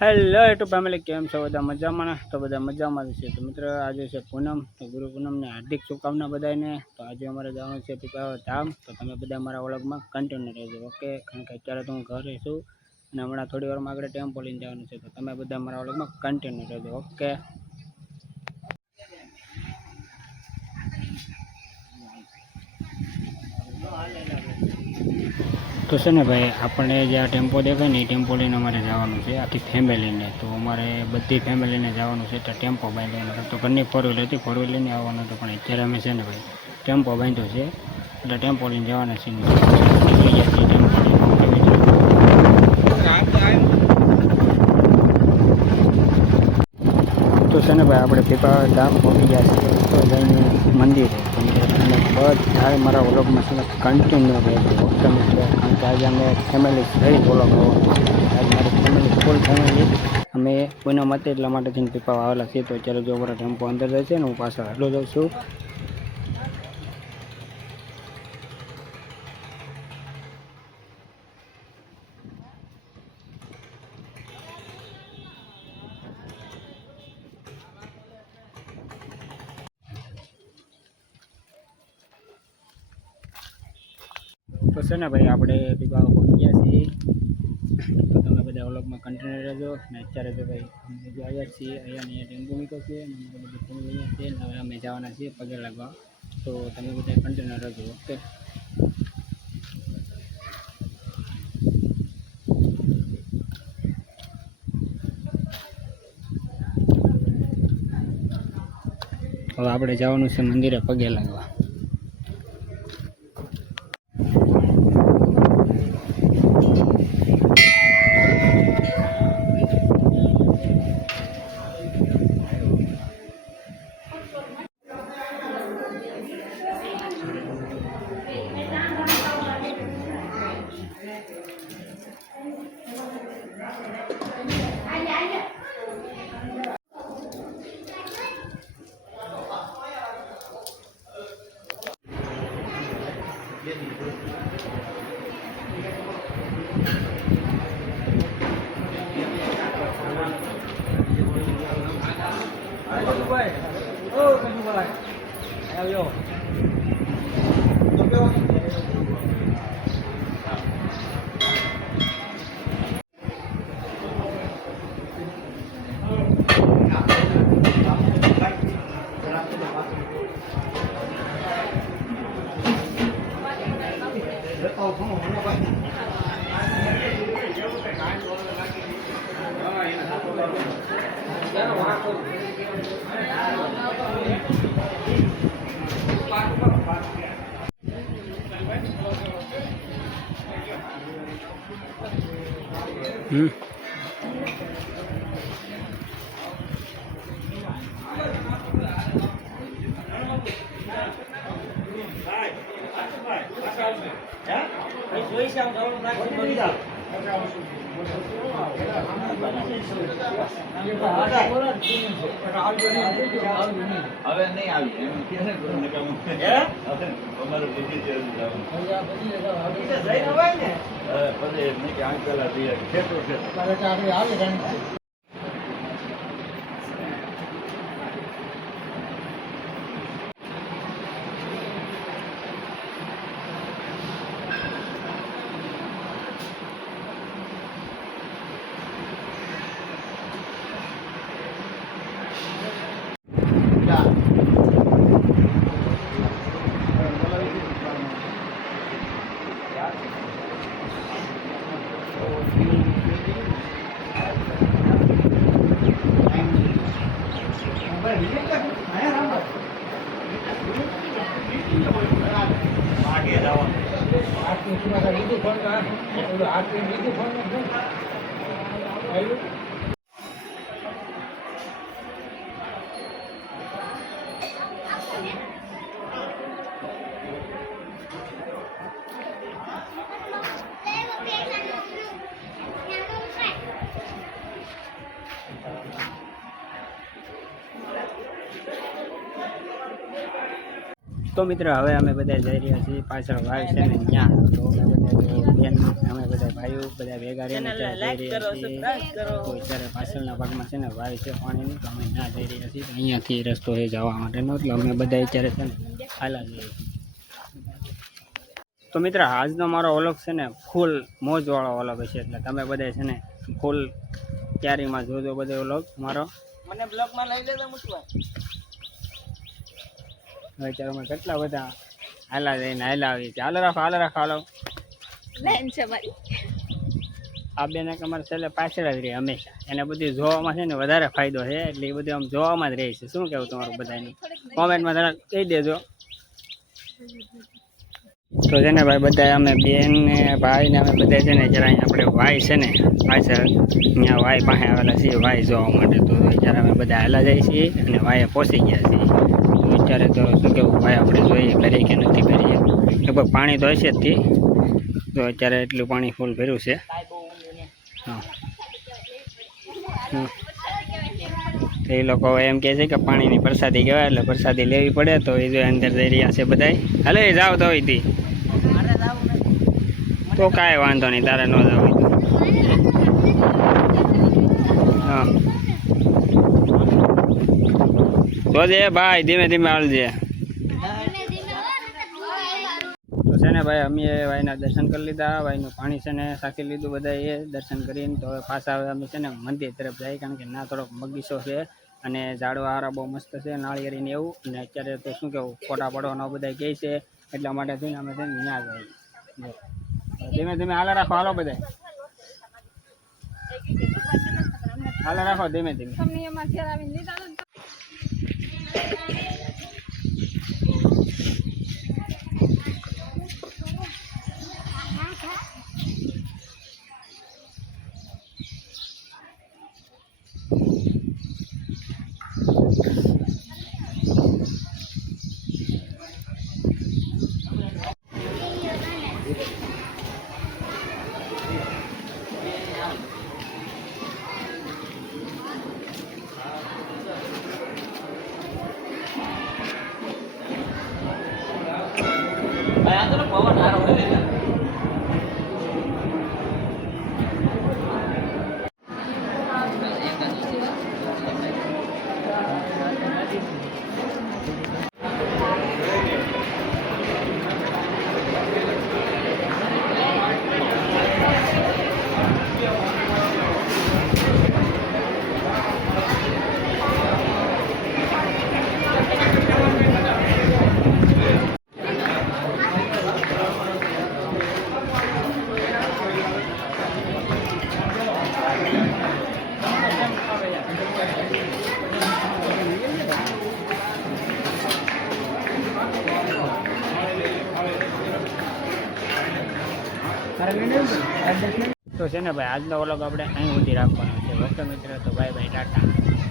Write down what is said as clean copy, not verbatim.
Hello YouTube family, કેમ છો? બધા મજામાં ને? તો બધા મજામાં જ છે. તો મિત્ર, આજે છે પૂનમ, તો ગુરુ પૂનમને હાર્દિક શુભકામના બધાને. તો આજે અમારે જવાનું છે પીપાવાવ ધામ. તો તમે બધા મારા વ્લોગમાં કન્ટિન્યુ રહેજો, ઓકે? કારણ કે અત્યારે તો હું ઘરે છું અને હમણાં થોડી વારમાં આગળ ટેમ્પો લઈને જવાનું છે. તો તમે બધા મારા વ્લોગમાં કન્ટિન્યુ રહેજો, ઓકે? તો છે ને ભાઈ, આપણે જે આ ટેમ્પો દેખાય ને એ ટેમ્પો લઈને અમારે જવાનું છે, આખી ફેમિલીને. તો અમારે બધી ફેમિલીને જવાનું છે. તો ટેમ્પો બાંધવાનો તો ઘરની ફોર વ્હીલ હતી, ફોર વ્હીલ લઈને આવવાનું હતું, પણ અત્યારે અમે છે ને ભાઈ ટેમ્પો બાંધ્યો છે, એટલે ટેમ્પો લઈને જવાના છીએ. ટેમ્પો લઈને તો છે ને ભાઈ, આપણે પીપાવાવ ધામ પહોંચી ગયા છીએ. તો જઈને મંદિરે બધા મારા વ્લોગમાં છે ને કન્ટિન્યુ રહેજો, ઓકે મિત્ર? કારણ કે આજે અમે ફેમિલી સહિત વ્લોગ આવવાનો છે. આજે મારી ફેમિલી, ફૂલ ફેમિલી અમે પૂનમ હતી એટલા માટે થઈને પીપાવાવ આવેલા છીએ. તો અત્યારે જો અમારો ટેમ્પો અંદર જાય છે ને, હું પાછળ હાલો જાઉં છું. તો છે ને ભાઈ, આપણે પીપાવાવ પહોંચી ગયા છીએ. તો તમે બધા વ્લોગમાં કન્ટિન્યુ રહેજો. ને અત્યારે તો ભાઈ અમે જો આવ્યા છીએ, અહીંયા ટેમ્પો મૂક્યો છે અને અમે બધું ફેમિલી અહીંયા છે. હવે અમે જવાના છીએ પગે લાગવા. તો તમે બધા કન્ટિન્યુ રહેજો, ઓકે? હવે આપણે જવાનું છે મંદિરે પગે લાગવા. હવે નહીં આવી એમ કે છે અમારે બીજી પછી કે આંખ પેલા ખેતો છે. તો મિત્ર હવે અમે બધા જઈ રહ્યા છીએ પાછળ વાય છે ને ત્યાં, તો અમે બધા બેન અમે બધા ભાઈઓ બધા ભેગા રહીને ત્યાં જઈ રહ્યા છીએ. તો અત્યારે પાછળના ભાગમાં છે ને વાય છે પાણીની, તો અમે ત્યાં જઈ રહ્યા છીએ. અહીંયાથી રસ્તો છે જવા માટેનો, એટલે અમે બધા અત્યારે છે ને હાલા જઈએ છીએ. તો મિત્ર આજનો મારો વ્લોગ છે ને ફૂલ મોજવાળો વ્લોગ હશે, એટલે તમે બધા છે ને ફૂલ તૈયારીમાં જોજો બધો વ્લોગ મારો. મને બ્લોગમાં લઈ લેજો મુસભાઈ. હવે અત્યારે અમે કેટલા બધા હાલા જઈને હાલા આવી છે. હાલો રાખો હાલો. લાઈન છે મારી. આ બેને અમારે છેલ્લે પાછળ જ રહે હંમેશા, એને બધું જોવામાં છે ને વધારે ફાયદો છે, એટલે એ બધું આમ જોવામાં જ રહે છે. શું કહેવું તમારું બધાને કોમેન્ટમાં જરા કહી દેજો. તો છે ને ભાઈ બધા અમે બેન ને ભાઈ ને અમે બધા છે ને જરા આપણે વાય છે ને પાછળ ત્યાં વાય પાસે આવેલા છીએ વાય જોવા માટે. તો અત્યારે અમે બધા હાલા જઈએ છીએ અને વાય પહોંચી ગયા છીએ. તો અત્યારે તો શું કેવું વાય આપણે જોઈએ કરીએ કે નથી કરીએ, લગભગ પાણી તો હશે જ તે. તો અત્યારે એટલું પાણી ફૂલ ભર્યું છે. હા એ લોકો એમ કહે છે કે પાણીની પ્રસાદી કહેવાય, એટલે પ્રસાદી લેવી પડે. તો એ જો અંદર જઈ રહ્યા છે બધા. હાલે જાઓ તો અહીંથી. તો કાંઈ વાંધો નહીં, તારે ન જવું હોય તો. હા જોજે ભાઈ, ધીમે ધીમે હાલજે. તો છે ને ભાઈ અમે ભાઈના દર્શન કરી લીધા, ભાઈનું પાણી છે ને સાકી લીધું બધાએ દર્શન કરીને. તો હવે પાછા હવે અમે છે ને મંદિર તરફ જાય, કારણ કે ના થોડોક બગીચો છે અને ઝાડવા હારા બહુ મસ્ત છે, નાળિયેરીને એવું. અને અત્યારે તો શું કેવું ફોટા પડવાના બધા કહે છે, એટલા માટે થઈને અમે છે ને ત્યાં જઈએ. ધીમે ધીમે હાલા રાખો, હાલો બધા હાલા રાખો ધીમે ધીમે. આ તો પવન હારો હોય ને. તો છે ને ભાઈ આજનો વ્લોગ આપણે અહીં સુધી રાખવાનો છે. ઓકે મિત્ર, તો બાય બાય, ટાટા.